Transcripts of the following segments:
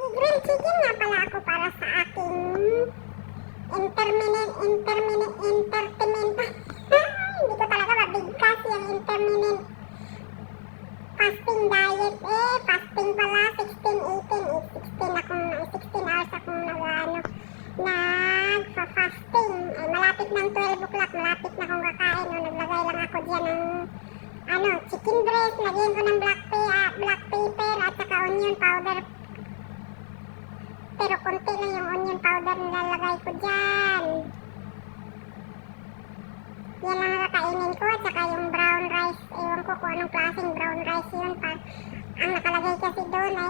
Mag-grill chicken nga pala ako para sa aking entertainment. Hindi ko talaga mabigkas yung intermittent fasting diet. Fasting pala, 16 hours akong nag-fasting. Malapit ng 12 o'clock, malapit na akong kakain. Naglagay lang ako dyan ng chicken breast, lagyan ko ng black pepper at saka onion powder. Pero konti lang yung onion powder nilalagay ko dyan. Yan lang nakakainin ko at saka yung brown rice. Ewan ko kung anong klaseng brown rice yun. Ang nakalagay kasi doon ay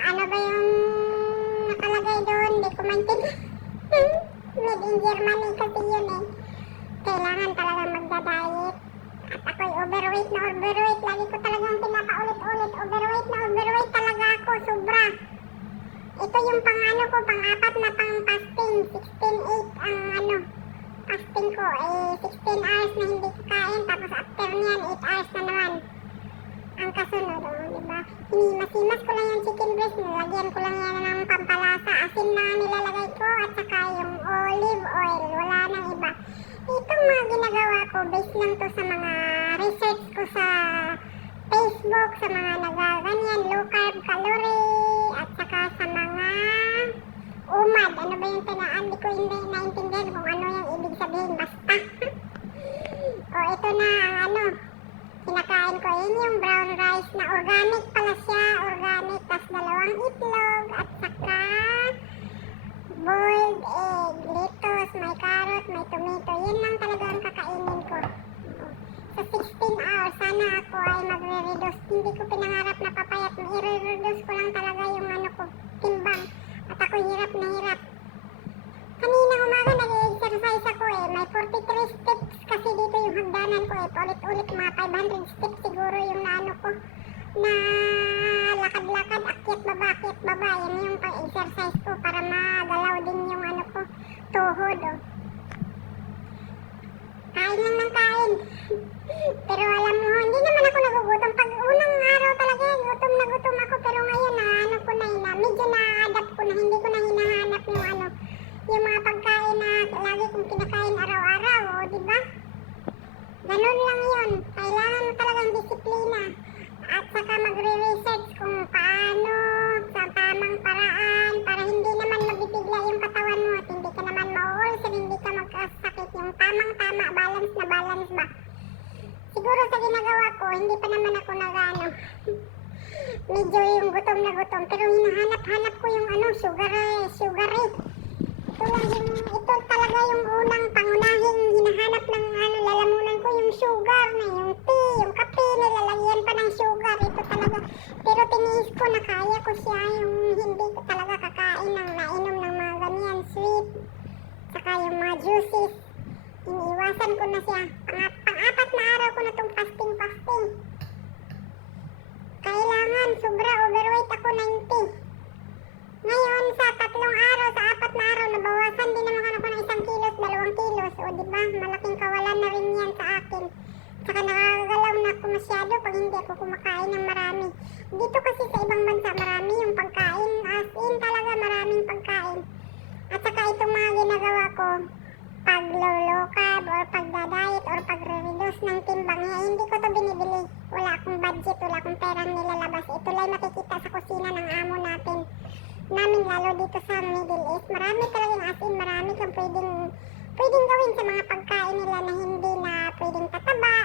ano ba yung nakalagay doon? Hindi ko maintindihan. Made in Germany kasi yun eh. Kailangan talaga magda-diet. At ako'y overweight. Lagi ko talagang pinapaulit-ulit. Overweight talaga ako. Sobra. Ito yung pang-apat na pang-fasting. 16-8 ang fasting ko. 16 hours na hindi kakain. Tapos after niyan, 8 hours na naman. Ang kasunod, diba? Hinimas-himas ko lang yung chicken breast. Nilagyan ko lang yan ng pampalasa. Asin na nilalagay ko. At saka yung olive oil. Wala nang iba. Itong mga ginagawa ko, based lang to sa mga research ko sa Facebook, sa mga nagaganyan, low carb calorie, at saka sa mga umad. Ano ba yung tinaan? Di ko hindi naintindihan kung ano yung ibig sabihin. Basta. Ito na ang kinakain ko. Yun yung brown rice na organic pala siya. Organic. Tas 2 itlog. At saka boiled egg, lettuce, may carrot, may tomato. Yun lang talaga ang kakainin ko. Sa 16 hours, sana ako ay magre-reduce. Hindi ko pinangarap na papayat. I-reduce ko lang talaga yung timbang. At ako hirap na hirap. Kaninang umaga nag-exercise ako May 43 steps kasi dito yung hagdanan ko Paulit-ulit mga 500 steps siguro yung na lakad-lakad, akyat baba. Yan yung pang-exercise ko para magalaw din yung tuhod. Kain lang ng kain. Pero alam mo, hindi naman ako nagugutom. Pag unang araw talaga, gutom na gutom ako. Pero ngayon medyo na-adapt ko na. Hindi ko na hinahanap yung mga pagkain na lagi kong kinakain araw-araw. Diba? Ganun lang yun. Kailangan mo talagang disiplina. At saka magre-research kung paano, sa tamang paraan, para hindi naman mabibigla yung katawan mo at hindi ka naman ma-ulcer, hindi ka magkasakit. Yung tamang-tama, balance ba? Siguro sa ginagawa ko, hindi pa naman ako medyo yung gutom na gutom. Pero hinahanap-hanap ko yung sugar rate. Ito talaga yung pangunahing hinahanap ng lalamunan ko, yung sugar na yung tea, yung kape, nilalagyan pa ng sugar. Ito talaga. Pero tiniis ko na kaya ko siya, yung hindi ko talaga kakain ng nainom ng mga ganyan, sweet. Saka yung mga juices. Iniiwasan ko na siya. Pang-apat na araw ko na itong fasting. Kailangan, sobra overweight ako, 90. Ngayon, sa 3 araw, sa 4 na araw, nabawasan din naman ako ng 1 kilos, 2 kilos. Diba? Malaking kawalan na rin yan sa akin. Saka nakakagalaw na ako masyado pag hindi ako kumakain ng marami. Dito kasi sa ibang bansa, marami yung pagkain. As in talaga, maraming pagkain. At saka itong mga ginagawa ko, pag low carb or pagda-diet or pagre-reduce ng timbang, hindi ko to binibili. Wala akong budget, wala akong perang nilalabas. Ito lang makikita sa kusina ng amo namin, lalo dito sa Middle East. Marami talagang marami kang pwedeng gawin sa mga pagkain nila na hindi na pwedeng tataba.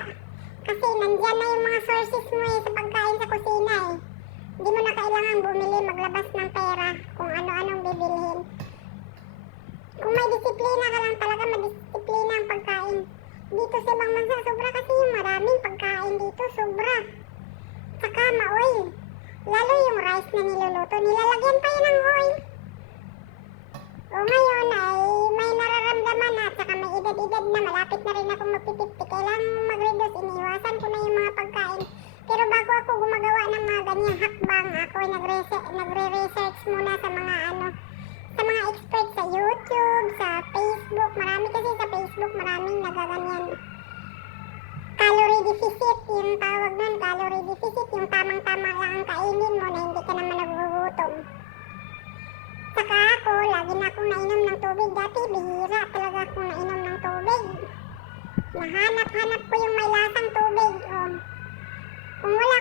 Kasi nandyan na yung mga sources mo sa pagkain sa kusina Hindi mo na kailangan bumili, maglabas ng pera kung ano-anong bibilhin. Kung may disiplina ka lang talaga, madisiplina ang pagkain. Dito sa ibang bansa, sobra kasi yung maraming pagkain dito, sobra. Saka ma-oil. Lalo yung rice na niluluto, nilalagyan pa yun ng oil. Ngayon ay may nararamdaman at saka may edad-edad na, malapit na rin ako magpipipti. Kailangan mag-reduce, iniiwasan ko na yung mga pagkain. Pero bago ako gumagawa ng mga ganyang hakbang, ako ay nagre-research muna sa mga experts sa YouTube, sa Facebook. Marami kasi sa Facebook, maraming nagaganyan. Calorie deficit, yung tawag nun, calorie deficit, yung tamang-tama lang ang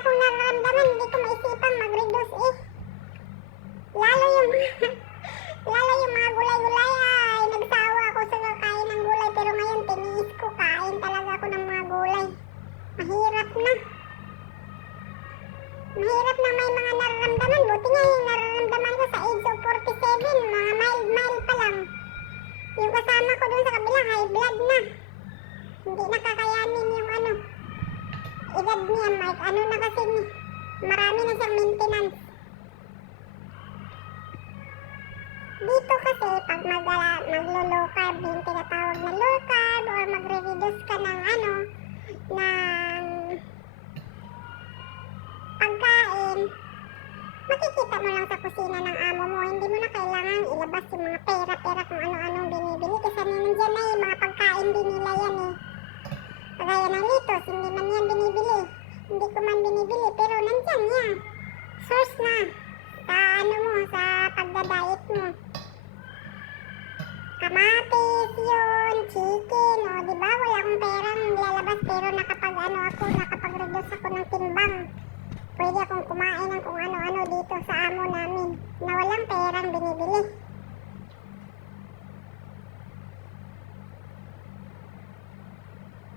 akong nararamdaman, hindi ko maisipang mag-reduce eh. Lalo yung lalo yung mga gulay-gulay ay nagsawa ako sa kakain ng gulay, pero ngayon tiniis ko, kain talaga ako ng mga gulay. Mahirap na. Mahirap na may mga nararamdaman. Buti nga yung nararamdaman ko sa age of 47, mga mild pa lang. Yung kasama ko dun sa kabila, high blood na. Hindi nakakayanin yung edad niya, Mike. Ano na kasi, marami na siyang maintenance. Dito kasi, pag maglo-low carb, yung tinatawag na low carb, or magre-reduce ka ng pagkain, makikita mo lang sa kusina ng amo mo. Hindi mo na kailangan ilabas yung mga pera-pera kung ano-anong binibili. Kasi nandiyan na yung mga pagkain din nila yan eh. Kagaya ng litos, hindi man yan binibili. Hindi ko man binibili, pero nandiyan yan. Source na sa pagdadiet mo. Kamatis yun, chicken, o diba? Wala akong perang lalabas, pero nakapag-reduce ako ng timbang. Pwede akong kumain ng kung ano-ano dito sa amo namin na walang perang binibili.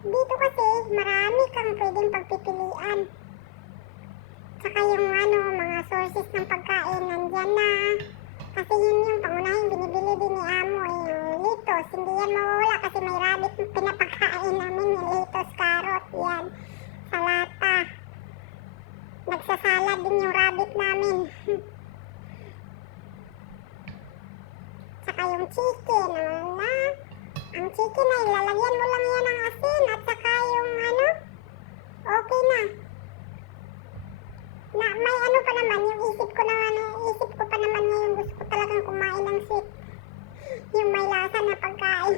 Dito kasi marami kang pwedeng pagpipilian. Tsaka yung mga sources ng pagkain nandyan na. Kasi yun yung pangunahing binibili din ni amo yung litos. Hindi yan mawawala kasi may rabbit pinapakain namin yung litos, carrot, yan, salata. Nagsasalad din yung rabbit namin. Tsaka yung chicken, ang chicken ay lalagyan mo lang yan ng asin at saka yung okay na. May pa naman, yung isip ko pa naman ngayon, gusto ko talagang kumain ng sweet. Yung may lasa na pagkain.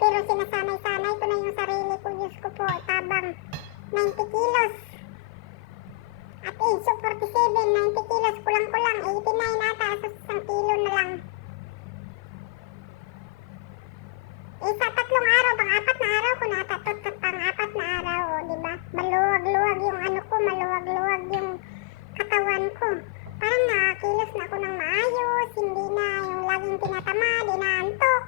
Pero sinasanay-sanay ko na yung sarili ko, Diyos ko po, tabang 90 kilos. At age of 47, 90 kilos, kulang-kulang, 89 ata, sa 1 kilo na lang. Sa 3 araw, pang-4 na araw ko natatot, pang-4 na araw, diba? Maluwag-luwag yung maluwag-luwag yung katawan ko. Parang nakakilos na ako ng maayos, hindi na yung laging tinatamad, inaantok.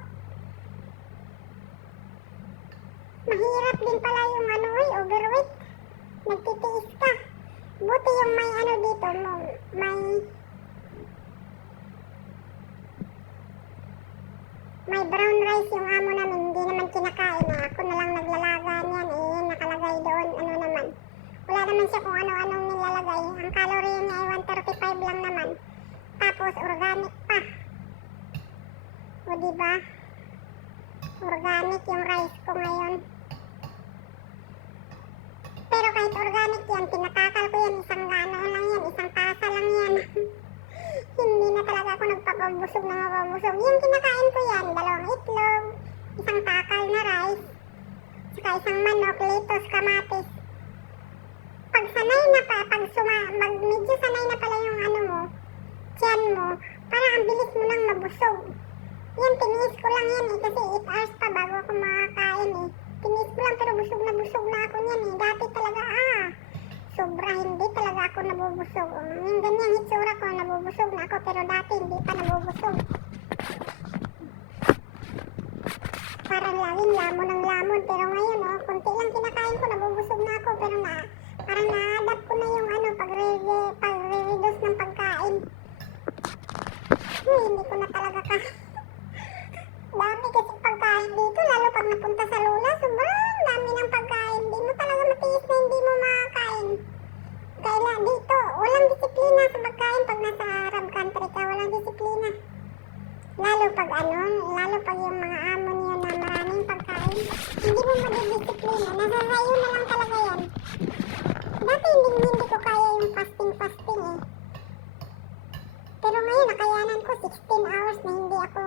Mahirap din pala yung overweight. Nagtitiis ka. Buti yung may dito mo, may brown rice yung amo namin, hindi naman kinakain na. Ako na lang naglalaga niyan nakalagay doon, naman. Wala naman siya kung ano-anong nilalagay. Ang calorie niya ay 135 lang naman. Tapos organic pa. O diba? Organic yung rice ko ngayon. Pero kahit organic yan, tinatakal ko yan, isang tasa lang yan. Hindi na talaga ako nagpapabusog na mapabusog. Yung kinakain ko yan, 2 itlog, isang takal na rice, saka isang manok, litos, kamatis. Pag sanay na pa, medyo sanay na pala yung tiyan mo, parang ang bilis mo lang mabusog. Yan, tiniis ko lang yan kasi 8 hours pa bago ako makakain eh. Tiniis ko lang pero busog na ako yan eh. Dati talaga sobra hindi talaga ako nabubusog. Yung ganyang hitsura ko, nabubusog na ako, pero dati hindi pa nabubusog. Parang laging lamon ng lamon, pero ngayon konti lang kinakain ko, nabubusog na ako, pero parang na-adapt ko na yung pag-reduce ng pagkain. Hindi ko na talaga dami kasi pagkain dito, lalo pag napunta sa Lola, sobrang dami ng pagkain. Hindi mo talaga matiis na hindi mo makakain. Kaya dito, walang disiplina sa pagkain pag nasa Arab country ka, walang disiplina. Lalo pag yung mga amo niyo na maraming pagkain, hindi mo madidisiplina. Nasa sayo na lang talaga yan. Dati hindi ko kaya yung fasting eh. Pero ngayon, nakayanan ko 16 hours na hindi ako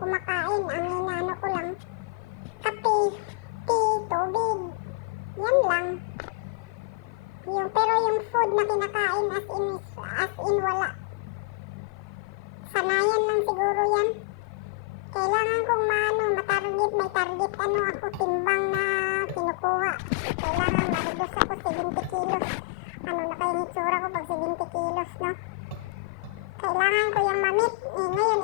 kumakain. Ang inaano ko lang, kape, tea, tubig. Yan lang. Pero yung food na kinakain as in wala. Sanayan lang siguro yan. Kailangan kong matarget, may target ako, timbang na kinukuha. Kailangan ma-reduce ako 70 kilos. ano na kayong itsura ko pag 70 kilos, no? Kailangan ko yung mamit. Eh, ngayon,